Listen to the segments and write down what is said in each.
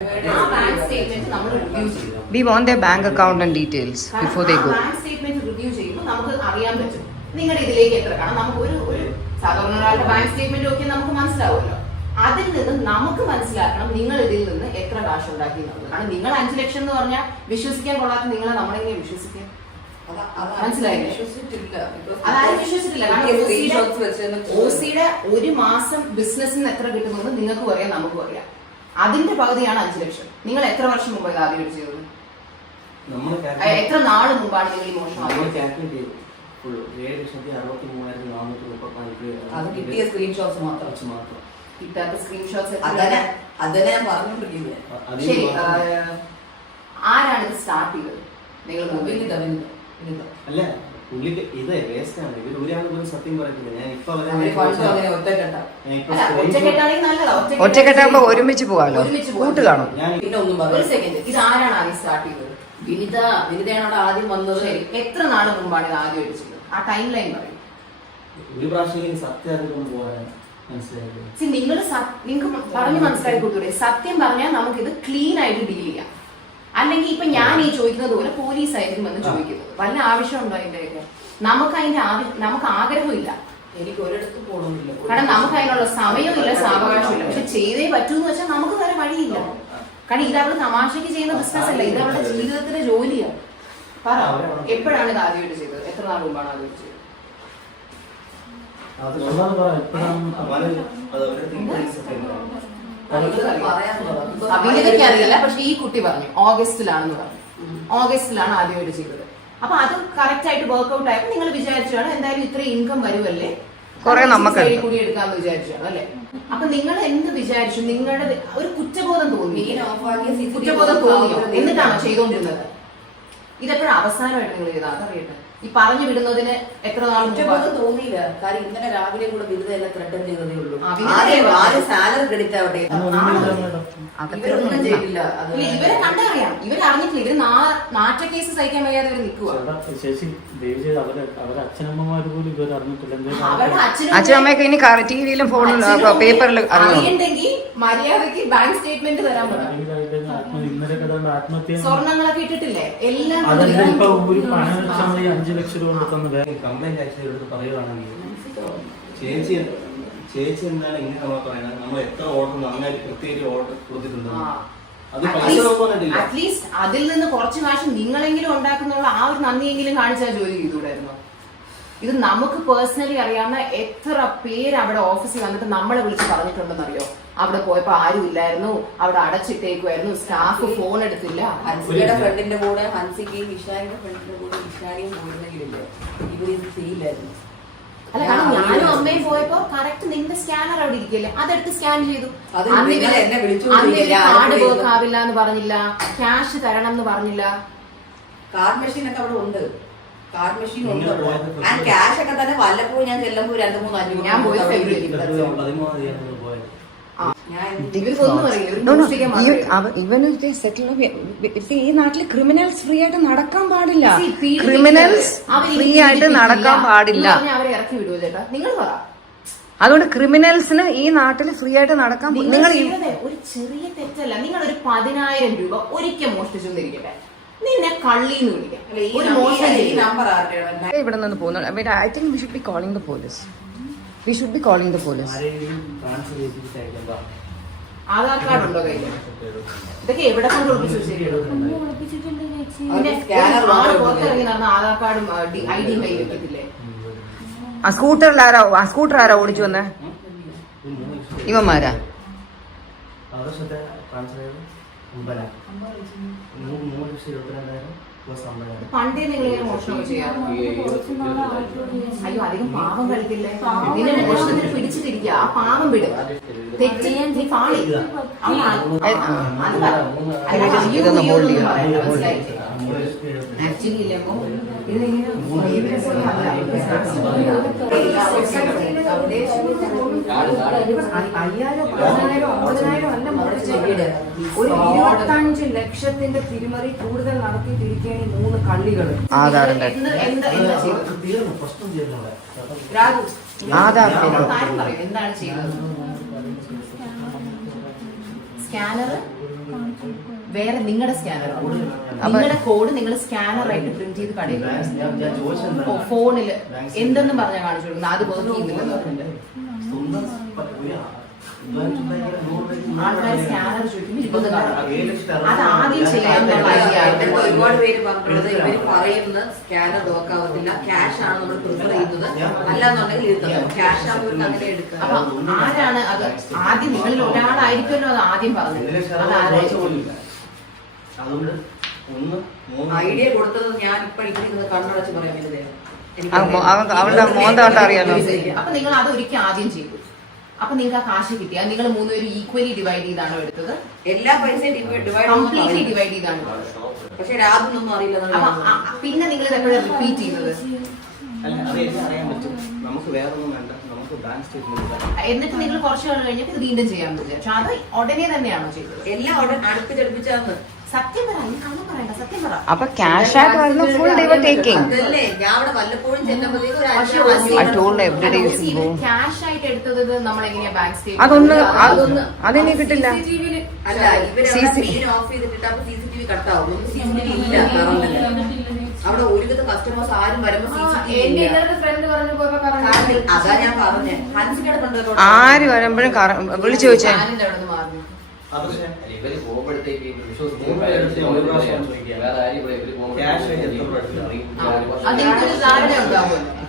We want their bank account and details before they go. Bank statement review ചെയ്യുമ്പോൾ നമുക്ക് അറിയാൻ പറ്റും നിങ്ങളുടെ ഇതിലേക്ക് എത്ര. കാരണം നമുക്ക് ഒരു സാധാരണ ഒരാളുടെ ബാങ്ക് സ്റ്റേറ്റ്മെന്റ് ഒക്കെ നമുക്ക് മനസ്സിലാവുമല്ലോ. അതിൽ നിന്ന് നമുക്ക് മനസ്സിലാക്കണം നിങ്ങൾ ഇതിൽ നിന്ന് എത്ര കാശ് ഉണ്ടാക്കി എന്നുള്ളത്. കാരണം നിങ്ങൾ 5 ലക്ഷം എന്ന് പറഞ്ഞാൽ വിശ്വസിക്കാൻ കൊള്ളാത്ത നിങ്ങളെ നമ്മളെങ്ങനെ വിശ്വസിക്കാം? മനസ്സിലായില്ലേ? അതാരും വിശ്വസിച്ചിട്ടില്ല. ഓസിയുടെ ഒരു മാസം ബിസിനസ്സിന് എത്ര കിട്ടുമെന്ന് നിങ്ങൾക്കും അറിയാം, നമുക്കും അറിയാം. അതിന്റെ പകുതിയാണ് 5 ലക്ഷം. നിങ്ങൾ എത്ര വർഷം മുമ്പ് ഇത് ആദ്യം ചെയ്തത്? എത്ര നാള് മുമ്പാണ് നിങ്ങൾ ഈ മോഷണം? അത് കിട്ടിയ സ്ക്രീൻഷോട്ട്സ് മാത്രം. കിട്ടാത്ത സ്ക്രീൻഷോട്ട്സ് അതന്നെ ഞാൻ പറഞ്ഞോണ്ടിരിക്കുന്നത്. ശരി, ആരാണ് ഇത് സ്റ്റാർട്ട് ചെയ്തത്? നിങ്ങൾ അല്ല, പുള്ളിക്ക് ഇത് വേസ്റ്റ് ആണ്. ഇവർ ഒരാളും സത്യം പറയത്തില്ല. ഞാൻ ഇപ്പൊ ഒറ്റക്കെട്ടാകുമ്പോ ഒരുമിച്ച് പോവാലോ, കൂട്ട് കാണും. ഒരു സെക്കൻഡ്, ഇത് ആരാണ് ആദ്യം സ്റ്റാർട്ട് ചെയ്തത്? വിനിതയാണ് അവിടെ ആദ്യം വന്നത്. ശരി, എത്ര നാള് മുമ്പാണ് ഇത് ആദ്യം അടിച്ചത്? ആ ടൈം ലൈൻ പറയും. ഒരു പ്രാവശ്യം സത്യം അറിഞ്ഞുകൊണ്ട് പോകാൻ മനസ്സിലായത്. നിങ്ങൾക്ക് പറഞ്ഞു മനസ്സിലാക്കി കൊടുത്തൂടെ? സത്യം പറഞ്ഞാൽ നമുക്കിത് ക്ലീൻ ആയിട്ട് ഡീൽ ചെയ്യാം. അല്ലെങ്കിൽ ഇപ്പൊ ഞാൻ ഈ ചോദിക്കുന്നത് പോലെ പോലീസ് ആയിരിക്കും എന്ന് ചോദിക്കുന്നത്. വല്ല ആവശ്യമുണ്ടോ അതിന്റെയൊക്കെ? നമുക്ക് ആഗ്രഹമില്ല. എനിക്ക് ഒരിടത്ത് പോകണമെന്നില്ല. കാരണം നമുക്ക് അതിനുള്ള സമയമില്ല, സാവകാശമില്ല. പക്ഷെ ചെയ്തേ പറ്റൂന്ന് വെച്ചാൽ നമുക്ക് വേറെ വഴിയില്ല. കാരണം ഇത് അവള് തമാശക്ക് ചെയ്യുന്ന ബിസിനസ് അല്ല, ഇത് അവളുടെ ജീവിതത്തിലെ ജോലിയാണ്. പറ, എപ്പോഴാണ് ഇത് ആദ്യമായിട്ട് ചെയ്തത്? എത്ര നാൾ മുമ്പാണ് ആദ്യമായിട്ട് ചെയ്തത്? അഭിനേതയ്ക്ക് അറിയില്ല, പക്ഷെ ഈ കുട്ടി പറഞ്ഞു ഓഗസ്റ്റിലാണെന്ന് പറഞ്ഞു. ഓഗസ്റ്റിലാണ് ആദ്യമായിട്ട് ചെയ്തത്. അപ്പൊ അത് കറക്റ്റ് ആയിട്ട് വർക്ക്ഔട്ട് ആയപ്പോ നിങ്ങൾ വിചാരിച്ചാണ് എന്തായാലും ഇത്ര ഇൻകം വരുമല്ലേ, കുറെ നമുക്ക് കൂടി എടുക്കാന്ന് വിചാരിച്ചാണ് അല്ലെ? അപ്പൊ നിങ്ങൾ എന്ത് വിചാരിച്ചു? നിങ്ങളുടെ ഒരു കുറ്റബോധം തോന്നി, കുറ്റബോധം തോന്നിയോ? എന്നിട്ടാണോ ചെയ്തോണ്ടിരുന്നത്? ഇതെപ്പോഴും അവസാനമായിട്ട് നിങ്ങൾ ചെയ്താൽ അതറിയട്ടെ. ഈ പറഞ്ഞു വിടുന്നതിന് എത്ര നാൾ തോന്നിയില്ല. കാര്യം ഇന്നലെ രാവിലെ കൂടെ വിരുദ്ധ എല്ലാം ത്രെട്ടൻ ചെയ്തതേ ഉള്ളൂ. സാലറി ക്രെഡിറ്റ് ആവട്ടെ, ഇവരൊന്നും ചെയ്തില്ല. ഇവരെ കണ്ടറിയാം, ഇവരറിഞ്ഞിട്ടില്ല. ഇവര് നാറ്റ കേസ് സഹിക്കാൻ വയ്യാതെ ഇവർ നിൽക്കുക. അച്ഛനമ്മയൊക്കെ ഇനി ടിവിയിലും ഫോണിലും പേപ്പറിലും അറിയണ്ടെങ്കിൽ മര്യാദക്ക് ബാങ്ക് സ്റ്റേറ്റ്മെന്റ് തരാൻ പറ്റും. സ്വർണ്ണങ്ങളൊക്കെ ഇട്ടിട്ടില്ലേ എല്ലാം. കംപ്ലൈന്റ് ആക്ച്വലി പറയുവാണെങ്കിൽ ചേച്ചി എന്താണ് ഇങ്ങനെ നമ്മൾ പറയുന്നത്? നമ്മൾ എത്ര ഓർഡർ നന്നായിട്ട് കൃത്യമായിട്ട് ഓർഡർ കൊടുത്തിട്ടുണ്ട്. അറ്റ്ലീസ്റ്റ് അതിൽ നിന്ന് കുറച്ച് കാശ് നിങ്ങളെങ്കിലും ഉണ്ടാക്കുന്നുള്ള ആ ഒരു നന്ദിയെങ്കിലും കാണിച്ചാൽ ജോലി ചെയ്തുകൂടായിരുന്നു. ഇത് നമുക്ക് പേഴ്സണലി അറിയാവുന്ന എത്ര പേര് അവിടെ ഓഫീസിൽ വന്നിട്ട് നമ്മളെ വിളിച്ച് പറഞ്ഞിട്ടുണ്ടെന്നറിയോ? അവിടെ പോയപ്പോ ആരും ഇല്ലായിരുന്നു, അവിടെ അടച്ചിട്ടേക്കുമായിരുന്നു, സ്റ്റാഫ് ഫോൺ എടുത്തില്ല. ഹൻസിയുടെ ഫ്രണ്ടിന്റെ കൂടെ ഹൻസിക്കും ഇഷാനിയുടെ ഫ്രണ്ടിന്റെ കൂടെ ഇഷാനിയും പോയിരുന്നെങ്കിലില്ലേ ഇവർ ഇത് ചെയ്യില്ലായിരുന്നു. അല്ല, കാരണം ഞാനും അമ്മയും പോയപ്പോ കറക്റ്റ് നിന്റെ സ്കാനർ അവിടെ ഇരിക്കല്ലേ, അതെടുത്ത് സ്കാൻ ചെയ്തു. കാർഡ് വർക്ക് ആവില്ല എന്ന് പറഞ്ഞില്ല, ക്യാഷ് തരണം എന്ന് പറഞ്ഞില്ല. കാർഡ് മെഷീൻ ഒക്കെ അവിടെ ഉണ്ട്. കാർഡ് മെഷീൻ ഉണ്ട്. ക്യാഷ് ഒക്കെ തന്നെ വല്ലപ്പോഴും ഞാൻ ചെല്ലുമ്പോൾ 2-3-5 ഞാൻ പോയി ഈ നാട്ടില് ക്രിമിനൽസ് ഫ്രീ ആയിട്ട് നടക്കാൻ പാടില്ല. ക്രിമിനൽസ് ഫ്രീ ആയിട്ട് നടക്കാൻ പാടില്ല. അവരെ ഇറക്കി വിടുവോ ചേട്ടാ? നിങ്ങൾ പറ. അതുകൊണ്ട് ക്രിമിനൽസിന് ഈ നാട്ടിൽ ഫ്രീ ആയിട്ട് നടക്കാൻ നിങ്ങൾ ഒരു ചെറിയ തെറ്റല്ല. നിങ്ങൾ ഒരു 10,000 രൂപ ഒരിക്കൽ മോഷ്ടിച്ചെന്നിരിക്കട്ടെ, നിന്നെ കള്ളിന്ന് വിളിക്കാം. ഇവിടെ നിന്ന് പോകുന്നു. I think we should be calling the police. We should be calling the police. Aadhaar card ഉണ്ടോ കയ്യിൽ? ഇതൊക്കെ എവിടെ കൊണ്ട് പുറത്തിറങ്ങി നടന്ന ആധാർ കാർഡും ID-യും കയ്യിൽ വെക്കത്തില്ലേ? സ്കൂട്ടർ ആരാ ഓടിച്ചു വന്നേ? ഇവന്മാരാ? പണ്ടേ നിങ്ങൾ മോഷണം ചെയ്യാം. അയ്യോ, അധികം പാവം കളിക്കില്ലേ? നിന്നെ മോഷണത്തിന് പിടിച്ചിട്ടിരിക്കുക. ആ പാവം വിടും. തെറ്റ് നീ പാളി. ആക്ച്വലി ഇല്ലപ്പോ ഇതിങ്ങനെ ഒരു 25 ലക്ഷത്തിന്റെ തിരിമറി കൂടുതൽ നടത്തിയിട്ടിരിക്കുകയാണ് 3 കള്ളികൾ. ആധാറിന്റെ ആധാർ എന്താണ് ചെയ്യുന്നത്? സ്കാനർ വേറെ നിങ്ങളുടെ സ്കാനർ നിങ്ങളുടെ കോഡ് നിങ്ങൾ സ്കാനറായിട്ട് പ്രിന്റ് ചെയ്ത് കടയിൽ ഫോണില് എന്തെന്ന് പറഞ്ഞാൽ കാണിച്ചു കൊടുക്കുന്നത് അത് വർക്ക് ചെയ്യുന്നില്ലെന്ന് ആൾക്കാർ സ്കാനർ ചോദിക്കുമ്പോൾ അത് ആദ്യം ചെയ്യാനുള്ള ഐഡിയ. ഒരുപാട് പേര് പറഞ്ഞിട്ടുള്ളത് ഇവര് പറയുന്ന സ്കാനർ നോക്കാവത്തില്ല, ക്യാഷ് ആണ് നമ്മൾ പ്രിഫർ ചെയ്യുന്നത്, അല്ലാന്നുണ്ടെങ്കിൽ ഇരുത്തണം. ക്യാഷ് ആകുമ്പോൾ അങ്ങനെ എടുക്കുക. അപ്പൊ ആരാണ് അത് ആദ്യം നിങ്ങളിൽ ഒരാളായിരിക്കുമല്ലോ അത് ആദ്യം പറഞ്ഞത്? അത് ആരായിരിക്കും? ഐഡിയ കൊടുത്തത് ഞാൻ ഇപ്പൊ ഇരിക്കുന്നത് കണ്ണടച്ച് പറയാൻ പറ്റുന്നത് അവളുടെ മോന്താട്ടം അറിയാലോ. അപ്പൊ നിങ്ങൾ അത് ഒരിക്കൽ ആദ്യം ചെയ്തു. അപ്പൊ നിങ്ങൾക്ക് ആ കാശ് കിട്ടിയ നിങ്ങൾ മൂന്നുപേരും ഈക്വലി ഡിവൈഡ് ചെയ്താണോ എടുത്തത്? എല്ലാ പൈസയും കംപ്ലീറ്റ്ലി ഡിവൈഡ് ചെയ്താണ്. പക്ഷെ രാതൊന്നും അറിയില്ല. അപ്പൊ പിന്നെ നിങ്ങൾ ഇതെപ്പോഴും റിപ്പീറ്റ് ചെയ്തത്? നമുക്ക് വേറൊന്നും വേണ്ട, നമുക്ക് ബാങ്ക് സ്റ്റേറ്റ്മെന്റ്. എന്നിട്ട് നിങ്ങൾ കുറച്ച് നാൾ കഴിഞ്ഞിട്ട് ഇത് വീണ്ടും ചെയ്യാൻ പറ്റും. പക്ഷെ അത് ഉടനെ തന്നെയാണോ ചെയ്തത്? എല്ലാം അടുപ്പിച്ചടുപ്പിച്ചാന്ന്. സത്യം പറ, കള്ളം പറയണ്ട, സത്യം പറ. അപ്പൊ ക്യാഷ് ആയിട്ട് വരുന്ന ഫുൾ ഡേ ടേക്കിംഗ്. അതല്ലേ ഞാൻ അവിടെ വല്ലപ്പോഴും ചെല്ലുമ്പോഴത്തേക്കും ക്യാഷ് ആയിട്ട് എടുത്തത് നമ്മൾ എങ്ങനെയാ ബാങ്ക് സ്റ്റേറ്റ്മെന്റ്? അതെനിക്ക് കിട്ടില്ല. അല്ല ഇവര് ഓഫ് ചെയ്തിട്ട് അപ്പൊ CCTV കട്ടാവും. CCTV ഇല്ല അവിടെ. ഒരുവിധ കസ്റ്റമേഴ്സ് ആരും വരുമ്പോ അതാ ഞാൻ പറഞ്ഞേ. ഹൻസിനോട് കണ്ടോ ആര് വരുമ്പോഴും വിളിച്ചു ചോദിച്ചേ. ഇവര് പോകുമ്പോഴത്തേക്ക്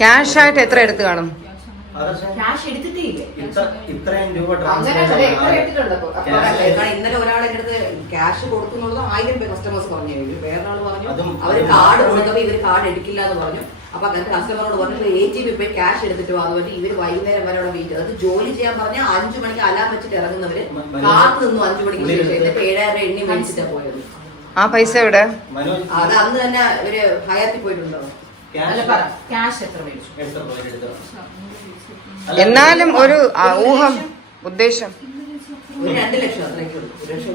ക്യാഷ് ആയിട്ട് എത്ര എടുത്ത് കാണും? ക്യാഷ് എടുത്തിട്ടേ ഇല്ല. ഇത്രയും രൂപ ഇന്നലെ ഒരാളെ അടുത്ത് ക്യാഷ് കൊടുക്കുന്നുള്ളത് 1000 രൂപ കസ്റ്റമേഴ്സ് പറഞ്ഞു. വേറൊരാൾ പറഞ്ഞു അവര് കാർഡ് കൊടുത്തപ്പോ ഇവര് കാർഡ് എടുക്കില്ല എന്ന് പറഞ്ഞു. അപ്പൊ കസ്റ്റമറോട് പറഞ്ഞു ATM പോയി ക്യാഷ് എടുത്തിട്ട് വന്നു. പറഞ്ഞ് ഇവര് വൈകുന്നേരം വരെ അവിടെ വെയിറ്റ്. അത് ജോലി ചെയ്യാൻ പറഞ്ഞാൽ 5 മണിക്ക് അലാം വെച്ചിട്ട് ഇറങ്ങുന്നവര് കാത്തു നിന്നു 5 മണിക്ക് ശേഷം. എന്നിട്ട് 7000 എണ്ണി മേടിച്ചിട്ടാ പോയത്. ആ പൈസ എവിടെ? അത് അന്ന് തന്നെ ഒരു ഹയാത്തിൽ പോയിട്ടുണ്ടോ? ക്യാഷ് എത്ര മേടിച്ചു? എന്നാലും ഒരു ഊഹം, ഉദ്ദേശം. ഒരു 2 ലക്ഷം അത്രയൊക്കെ ഉള്ളൂ. 1 ലക്ഷം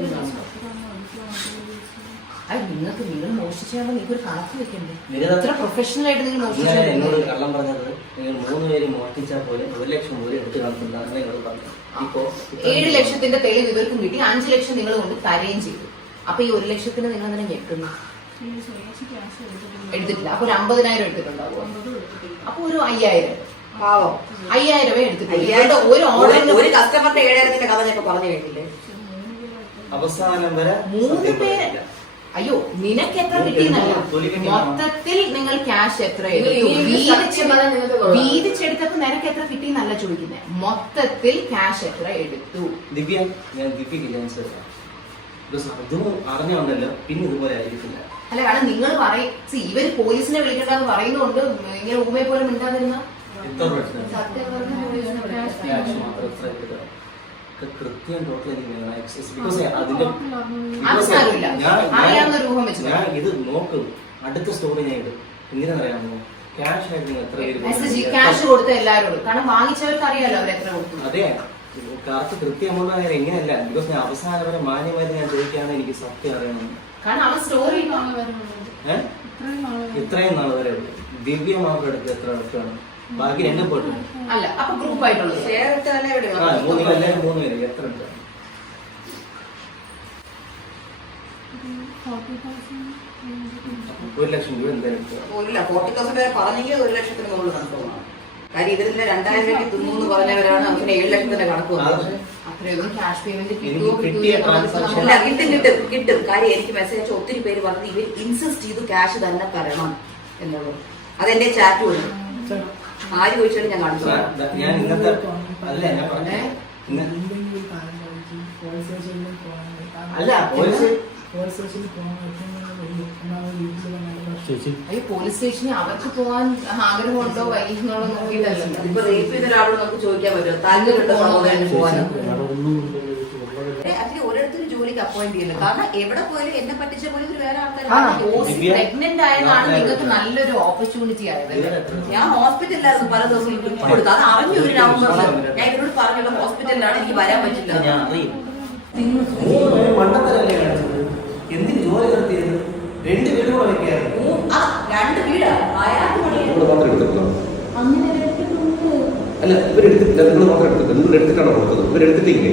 അത് നിങ്ങൾക്ക് നിങ്ങൾ മോഷിച്ചാൽ നിങ്ങൾക്ക് ഒരു കണക്ക് വെക്കണ്ടേ? എത്ര പ്രൊഫഷണൽ ആയിട്ട് നിങ്ങൾ മോഷിച്ചാൽ? എന്നോട് കള്ളം പറഞ്ഞത് നിങ്ങൾ 3 പേര് മോഷ്ടിച്ചാൽ പോലെ 1 ലക്ഷം പോലും എടുത്ത് കളഞ്ഞിട്ടുണ്ടാകുന്ന എന്നോട് പറഞ്ഞു. ഇപ്പോ 7 ലക്ഷത്തിന്റെ തെളിവ് ഇവർക്കും കിട്ടി. 5 ലക്ഷം നിങ്ങൾ കൊണ്ട് തരുകയും ചെയ്തു. അപ്പൊ ഈ 1 ലക്ഷത്തിന് നിങ്ങൾ അങ്ങനെ ഞെക്കുന്നു? എടുത്തിട്ടില്ല. അപ്പൊ ഒരു 50,000 എടുത്തിട്ടുണ്ടാവുമോ? അപ്പൊ ഒരു 5000 പാവം 5000 എടുത്തിട്ടില്ല. ഒരു ഓർഡറിന് ഒരു കസ്റ്റമറിന്റെ 7000ന്റെ കഥ ഞാൻ പറഞ്ഞു കേട്ടില്ലേ? അവസാനം വരെ 3 പേര്. അയ്യോ നിനക്ക് എത്ര കിട്ടിയെന്നല്ല, മൊത്തത്തിൽ നിങ്ങൾ ക്യാഷ് എത്ര എടുത്തു, വീതിച്ചെടുത്തപ്പോ നിനക്ക് എത്ര കിട്ടിയെന്നല്ല ചോദിക്കുന്നത്. മൊത്തത്തിൽ ക്യാഷ് എത്ര എടുത്തു? ദിവ്യ, ഞാൻ ദിവ്യക്ക് ആൻസർ അതും അറിഞ്ഞുണ്ടല്ലോ. പിന്നെ ഇതുപോലെ ആയിരിക്കില്ല. അല്ല കാരണം നിങ്ങൾ പറയും ഇവര് പോലീസിനെ വിളിക്കണ്ടെന്ന് പറയുന്നുണ്ട്. ഇങ്ങനെ ഊമയെ പോലെ മിണ്ടാതിരുന്ന കൃത്യം ടോട്ടൽ ഞാൻ ഇത് നോക്കും. അടുത്ത സ്റ്റോറി ഞാൻ ഇടും. എന്തിനാണെന്നറിയാമോ? ക്യാഷ് ആയിട്ട് നിങ്ങൾ എത്ര പേര് ക്യാഷ് കൊടുത്ത എല്ലാവരോടും. കാരണം വാങ്ങിച്ചവർക്ക് അറിയാലോ അവർ എത്ര കൊടുത്തു. അതെ, കറക്റ്റ് കൃത്യമുള്ള കാര്യം എങ്ങനെയല്ല. ബിക്കോസ് ഞാൻ അവസാനം വരെ മാന്യമായിട്ട് ഞാൻ ചോദിക്കുകയാണ്. എനിക്ക് സത്യം അറിയണം. കാരണം അവൻ സ്റ്റോറി ഇത്രയും നാൾ വരെ ദിവ്യ മാത്രം എടുത്ത് എത്ര അടുത്താണ്, ബാക്കി 2 പോട്ടു അല്ല. അപ്പൊ ഗ്രൂപ്പ് ആയിട്ടുള്ളത് എല്ലാവരും 3 പേര് എത്ര എടുത്താണ്? 1 ലക്ഷം രൂപ എന്തായാലും 40,000 പറഞ്ഞെങ്കിൽ 1 ലക്ഷത്തിന് മുകളിൽ കണക്ക്. കാര്യം ഇതിന്റെ 2000 രൂപയ്ക്ക് തിന്നു പറഞ്ഞവരാണ് അവന് 7 ലക്ഷത്തിന്റെ കണക്ക് വന്നത്. അത്രയൊന്നും ക്യാഷ് പേയ്മെന്റ് കിട്ടും. കാര്യം എനിക്ക് മെസ്സേജ് അയച്ച ഒത്തിരി പേര് പറഞ്ഞത് ഇവർ ഇൻസിസ്റ്റ് ചെയ്തു ക്യാഷ് തന്നെ തരണം എന്നുള്ളത്. അതെന്റെ ചാറ്റ് വന്നു. ആര് ചോദിച്ചാലും ഞാൻ കാണിച്ചു. ഞാൻ ഇന്നത്തെ അല്ല ഞാൻ പറഞ്ഞേ അല്ല പോലീസ് സ്റ്റേഷനിൽ അവർക്ക് പോകാൻ ആഗ്രഹമുണ്ടോ വൈകുന്നോളോ നോക്കിയിട്ടല്ലോ. ഇപ്പൊ റേപ്പ് ചെയ്ത ഒരാളോട് നമുക്ക് ചോദിക്കാൻ പറ്റുമോ താല്പര്യമുണ്ടോ സഹോദരന് പോകാനോ? അതിന് ഓരോരുത്തരും ജോലിക്ക് അപ്പോയിന്റ് ചെയ്യുന്നത്. കാരണം എവിടെ പോയാലും എന്നെ പറ്റിച്ച പോലെ വേറെ ആൾക്കാർ പ്രഗ്നന്റ് ആയതാണ് നിങ്ങൾക്ക് നല്ലൊരു ഓപ്പർച്യൂണിറ്റി ആയത്. ഞാൻ ഹോസ്പിറ്റലിലായിരുന്നു പല ദിവസം കൊടുത്തു. അത് അറിഞ്ഞു ഒരു നവംബറിൽ ഞാൻ ഇവരോട് പറഞ്ഞുള്ള ഹോസ്പിറ്റലിലാണ് എനിക്ക് വരാൻ പറ്റില്ല. എന്തിന് ജോലി നടത്തിയത്? 2 വീട് വെക്കായിരുന്നു. 2 വീടാ അല്ല ഇവരെടുത്തിട്ടില്ല. നിങ്ങൾ മാത്രം എടുത്തില്ല. നിങ്ങൾ എടുത്തിട്ടാണോ കൊടുത്തത്? ഇവരെടുത്തിട്ടില്ലേ?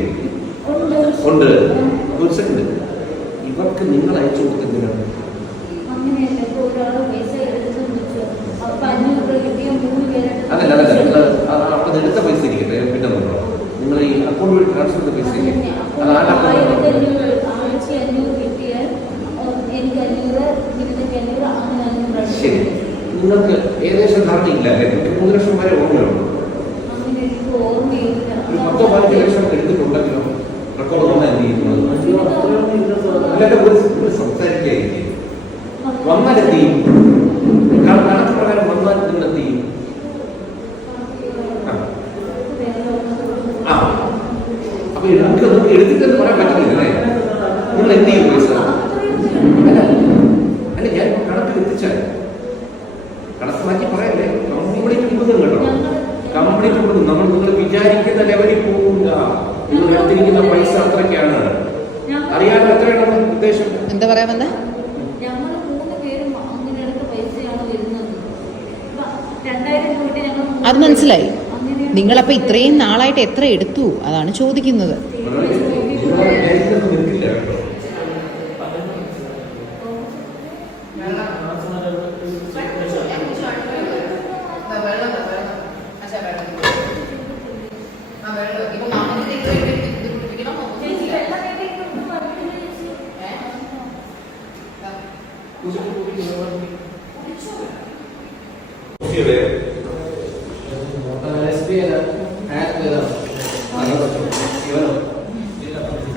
ഉണ്ട്. ഒരു സെക്കൻഡ്. ഇവർക്ക് നിങ്ങൾ അയച്ചു കൊടുക്കുന്നതിനാണ്. അങ്ങനെയല്ല, ഇപ്പൊ ഒരാള് പൈസ എടുത്തു വെച്ചു, അപ്പൊ 500 രൂപ കിട്ടിയ 3 പേരായിട്ട് അതല്ല നിങ്ങൾ അവിടെ എടുത്ത പൈസ ഇരിക്കട്ടെ, പിന്നെ നോക്കണം. നിങ്ങൾ ഈ അക്കൗണ്ട് വഴി ട്രാൻസ്ഫർ ചെയ്ത പൈസ ഇല്ലേ, അത് ആരുടെ അക്കൗണ്ട്? 1500 കിട്ടിയാൽ എനിക്ക് 500, നിങ്ങൾക്ക് 500, അങ്ങനെ 500. ശരി, നിങ്ങൾക്ക് ഏകദേശം ധാരണയില്ല അല്ലേ? 3 ലക്ഷം വരെ ഓർമ്മയുള്ളൂ. അങ്ങനെ എനിക്ക് ഓർമ്മയില്ല. ഒരു 10-15 ലക്ഷം എടുത്തിട്ടുണ്ടെങ്കിലോ റെക്കോർഡ് വന്നാൽ എന്ത് ചെയ്യുന്നത്? അല്ലാതെ ഒരു സംസാരിക്കുകയായിരിക്കും. വന്നാൽ എന്ത് ചെയ്യും? കണക്ക് പ്രകാരം വന്നാൽ നിങ്ങൾ എന്ത് ചെയ്യും? അപ്പൊ നമുക്ക് എടുത്തിട്ടെന്ന് പറയാൻ പറ്റുന്നില്ലേ? നിങ്ങൾ എന്ത് ചെയ്യും പൈസ? അല്ല ഞാൻ കണക്ക് എത്തിച്ചാൽ കണക്ക് മാറ്റി പറയല്ലേ, കംപ്ലീറ്റ് കൊടുക്കും കേട്ടോ. കംപ്ലീറ്റ് കൊടുക്കും. നമ്മൾ നിങ്ങൾ വിചാരിക്കുന്ന ലെവലിൽ പോകില്ല. നിങ്ങൾ എടുത്തിരിക്കുന്ന പൈസ അത്രയ്ക്കാണ്. അറിയാതെ എത്രയാണ് ഉദ്ദേശം? എന്താ പറയാൻ വന്നേ? ഞങ്ങൾ 3 പേരും അങ്ങനെ എടുത്ത പൈസയാണ് വരുന്നത്. 2000 രൂപ ഞങ്ങൾ അത് മനസ്സിലായി. അങ്ങനെ നിങ്ങളപ്പോ ഇത്രയും നാളായിട്ട് എത്ര എടുത്തു അതാണ് ചോദിക്കുന്നത്. നിൽക്കില്ല കേട്ടോ.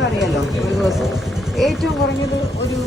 അറിയാലോ, ഒരു ദിവസം ഏറ്റവും കുറഞ്ഞത് ഒരു